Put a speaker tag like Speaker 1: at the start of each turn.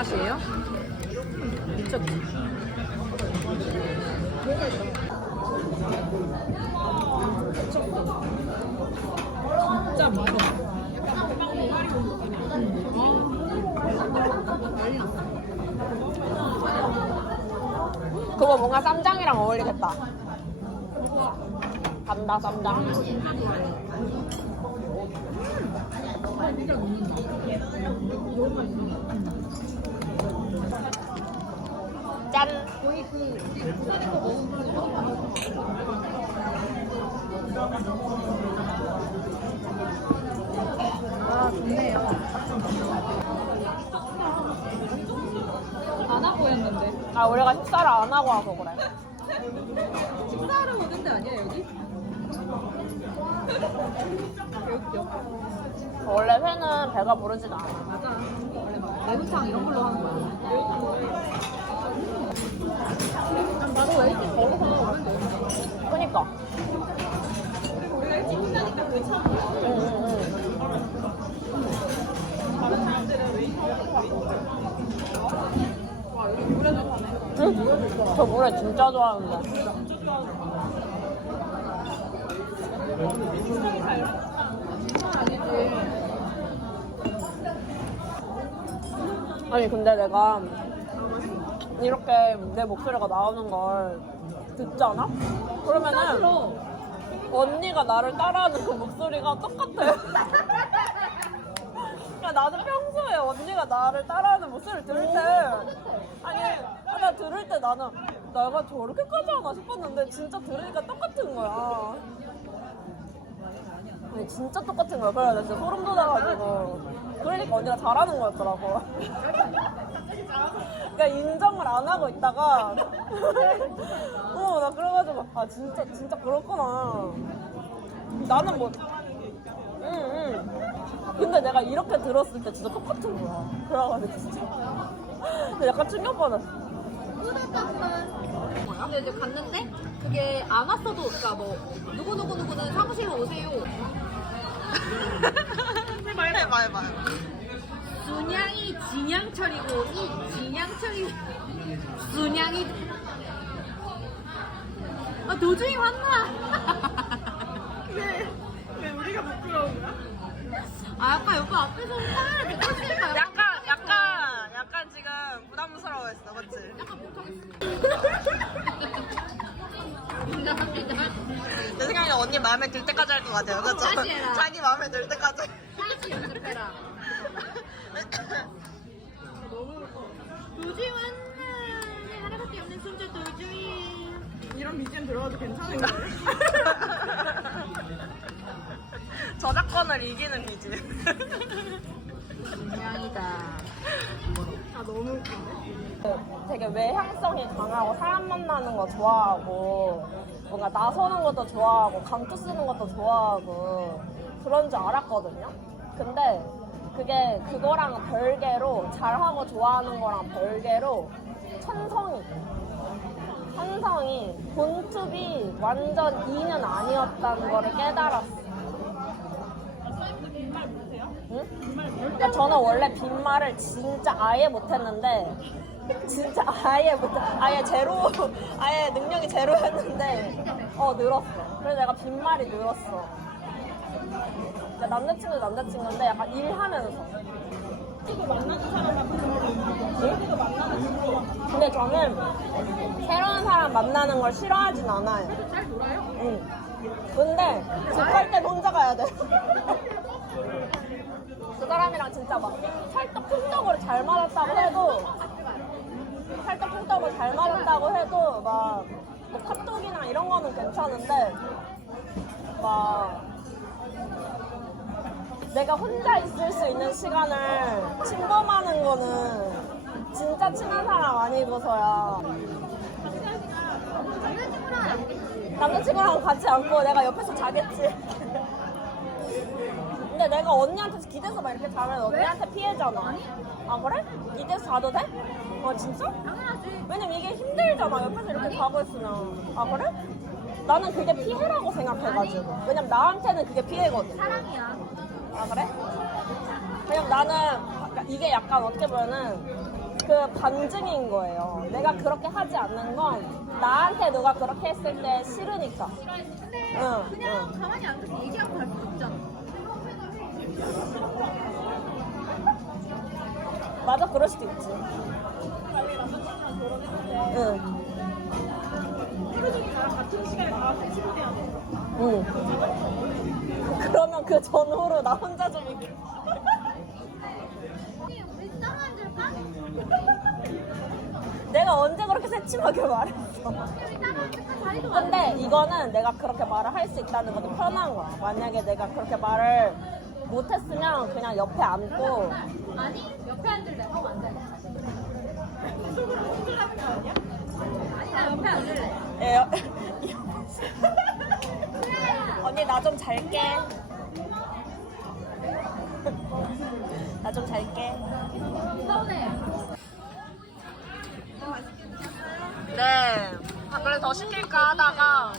Speaker 1: 존맛이에요? 미쳤지? 진짜 맛있어.
Speaker 2: 그거 뭔가 쌈장이랑 어울리겠다. 간다 쌈장. 짠.
Speaker 1: 아, 좋네요. 안 하고 했는데.
Speaker 2: 아 우리가 식사를 안 하고 와서 그래.
Speaker 1: 식사하러 오는 데 아니야, 여기?
Speaker 2: 원래 회는 배가 부르진 않아.
Speaker 1: 맞아. 매운탕 이런 걸로 하는 거야. 난 나도 웨이팅 걸어서 오면 돼.
Speaker 2: 그니까.
Speaker 1: 우리가 일찍 끝나니까
Speaker 2: 응.
Speaker 1: 다른 사람들은 웨이팅 와, 여기 물에도 파네.
Speaker 2: 응? 저 물에 진짜 좋아하는데.
Speaker 1: 진짜 좋아하는 수정이 잘. 장난 아니지.
Speaker 2: 아니 근데 내가 이렇게 내 목소리가 나오는 걸 듣잖아? 그러면은. 언니가 나를 따라하는 그 목소리가 똑같아. 그러니까 나도 평소에 언니가 나를 따라하는 목소리를 들을 때 아니 나 들을 때 나는 내가 저렇게까지 하나 싶었는데 진짜 들으니까 똑같은 거야. 아니 진짜 똑같은 거야. 그래 나 진짜 소름 돋아가지고 그러니까 언니가 잘하는 거였더라고. 그러니까 인정을 안 하고 있다가 어 나 그래가지고 아 진짜 진짜 그렇구나. 나는 뭐 응 응. 근데 내가 이렇게 들었을 때 진짜 똑같은 거야. 그래가지고 진짜 약간 충격받았어.
Speaker 1: 근데 이제 갔는데 그게 안 왔어도 그러니까 뭐 누구 누구 누구는 사무실 오세요.
Speaker 2: 해봐 해봐.
Speaker 1: 순양이 진양철이고 이 진양철이 순양이 아 도중에 왔나? 왜? 왜 우리가 부끄러운 거야? 아 아까 옆에 앞에서 오빠 이렇게 꼴찌니까
Speaker 2: 약간 약간 약간 지금 부담스러워했어, 맞지?
Speaker 1: 약간 못하겠어.
Speaker 2: 내 생각에 언니 마음에 들 때까지 할 것 같아요, 그렇죠?
Speaker 1: 다시 해라.
Speaker 2: 자기 마음에 들 때까지.
Speaker 1: 연습해라. 너무 도저히 왔나? 내 하나밖에 없는 손자 도저히.
Speaker 3: 이런 BGM 들어가도 괜찮은 거예요?
Speaker 2: 저작권을 이기는 비즈.
Speaker 1: 고양이다.
Speaker 3: 아 너무 웃긴데?
Speaker 2: 되게 외향성이 강하고 사람 만나는 거 좋아하고 뭔가 나서는 것도 좋아하고 강투 쓰는 것도 좋아하고 그런 줄 알았거든요. 근데 그게 그거랑 별개로 잘하고 좋아하는 거랑 별개로 천성이 천성이 본투비 완전 이는 아니었다는 거를 깨달았어. 응? 그러니까 저는 원래 빈말을 진짜 아예 못했는데 진짜 아예 못 아예 제로 아예 능력이 제로였는데 어 늘었어. 그래서 내가 빈말이 늘었어. 그러니까 남자친구 남자친구인데 약간 일하면서. 응? 근데 저는 새로운 사람 만나는 걸 싫어하진 않아요.
Speaker 1: 잘 놀아요?
Speaker 2: 응. 근데 집갈땐 혼자 가야 돼. 그 사람이랑 진짜 막 찰떡 풍떡으로 잘 맞았다고 해도 찰떡 풍떡으로 잘 맞았다고 해도 막 뭐 카톡이나 이런 거는 괜찮은데 막 내가 혼자 있을 수 있는 시간을 침범하는 거는 진짜 친한 사람 아니고서야 남자친구랑 같이 앉고 내가 옆에서 자겠지. 근데 내가 언니한테 기대서 막 이렇게 자면 언니한테 피해잖아. 아 그래? 기대서 자도 돼? 아 진짜?
Speaker 1: 당연하지.
Speaker 2: 왜냐면 이게 힘들잖아. 옆에서 이렇게 자고 있으면. 아 그래? 나는 그게 피해라고 생각해가지고. 왜냐면 나한테는 그게 피해거든.
Speaker 1: 사랑이야.
Speaker 2: 아 그래? 왜냐면 나는 이게 약간 어떻게 보면은 그 반증인 거예요. 내가 그렇게 하지 않는 건 나한테 누가 그렇게 했을 때 싫으니까.
Speaker 1: 근데
Speaker 2: 응,
Speaker 1: 그냥
Speaker 2: 응.
Speaker 1: 가만히 앉아서 얘기하고 갈 수 없잖아.
Speaker 2: 맞아, 그럴 수도 있지. 응. 그러면 그 전후로 나 혼자 좀 이렇게. 내가 언제 그렇게 새침하게 말했어. 근데 이거는 내가 그렇게 말을 할 수 있다는 것도 편한 거야. 만약에 내가 그렇게 말을 못했으면 그냥 옆에 앉고
Speaker 1: 아니 옆에 앉을래. 하고 앉을래. 아니 나 옆에 앉을래.
Speaker 2: 예, 여- 언니 나 좀 잘게. 나 좀 잘게.
Speaker 1: 서운해.
Speaker 2: 네. 아, 그래 더 시킬까 하다가.